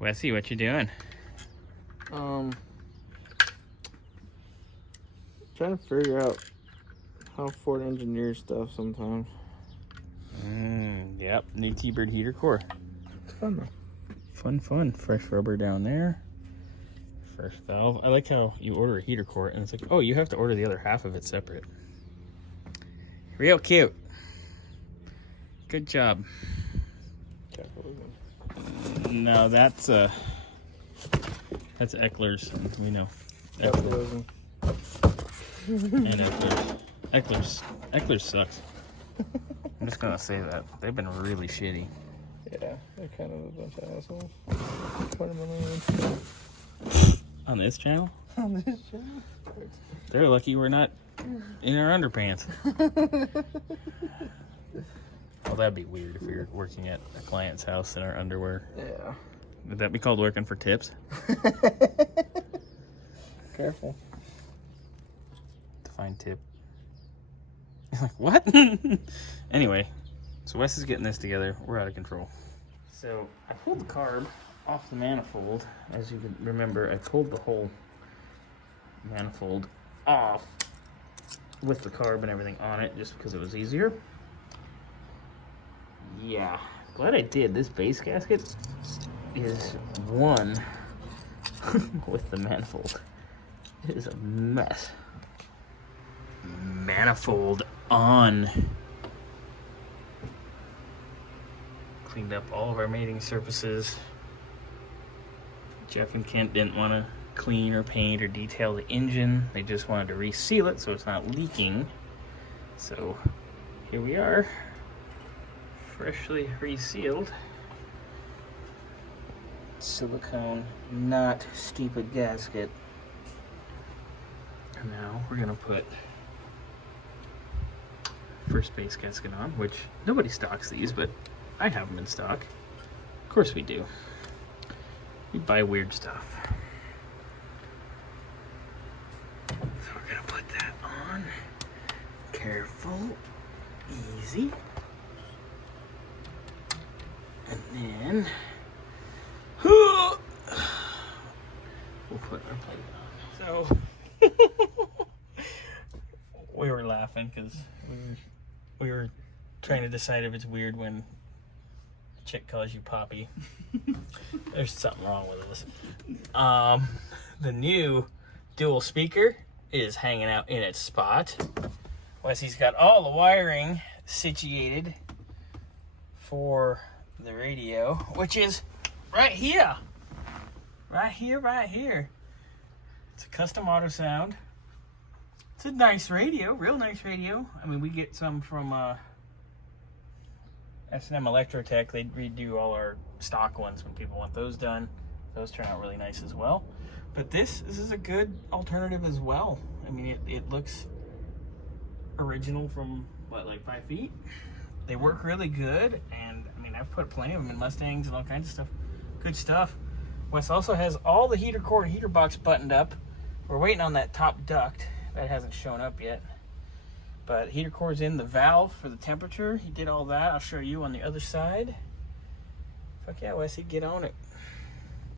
Wesley, what you doing? Trying to figure out how Ford engineers stuff sometimes. Yep, new T-Bird heater core. It's fun though. Fun. Fresh rubber down there. Fresh valve. I like how you order a heater core and it's like, oh, you have to order the other half of it separate. Real cute. Good job. No, that's Eckler's. We know. Capitalism. And Eckler's sucks. I'm just gonna say that. They've been really shitty. Yeah, they're kind of a bunch of assholes. Put them On this channel? on this channel. They're lucky we're not in our underpants. Well, that'd be weird if we were working at a client's house in our underwear. Yeah. Would that be called working for tips? Careful. Define tip. Like, what? Anyway, so Wes is getting this together. We're out of control. So I pulled the carb off the manifold. As you can remember, I pulled the whole manifold off with the carb and everything on it just because it was easier. Yeah, glad I did. This base gasket is one with the manifold. It is a mess. Manifold on. Cleaned up all of our mating surfaces. Geoff and Kent didn't want to clean or paint or detail the engine. They just wanted to reseal it so it's not leaking. So here we are, freshly resealed. Silicone, not stupid gasket. And now we're gonna put first base gasket on, which nobody stocks these, but I have them in stock. Of course we do. We buy weird stuff. So we're gonna put that on. Careful, easy. And then we'll put our plate on. So we were laughing because we were trying to decide if it's weird when a chick calls you Poppy. There's something wrong with this. The new dual speaker is hanging out in its spot. Wesley's got all the wiring situated for the radio, which is right here. Right here. It's a custom auto sound. It's a nice radio, real nice radio. I mean, we get some from S&M Electrotech. They redo all our stock ones when people want those done. Those turn out really nice as well. But this is a good alternative as well. I mean, it looks original from, what, like 5 feet? They work really good, and I mean, I've put plenty of them in Mustangs and all kinds of stuff. Good stuff. Wes also has all the heater core and heater box buttoned up. We're waiting on that top duct. That hasn't shown up yet. But heater core's in the valve for the temperature. He did all that. I'll show you on the other side. Fuck yeah, Wesley, get on it.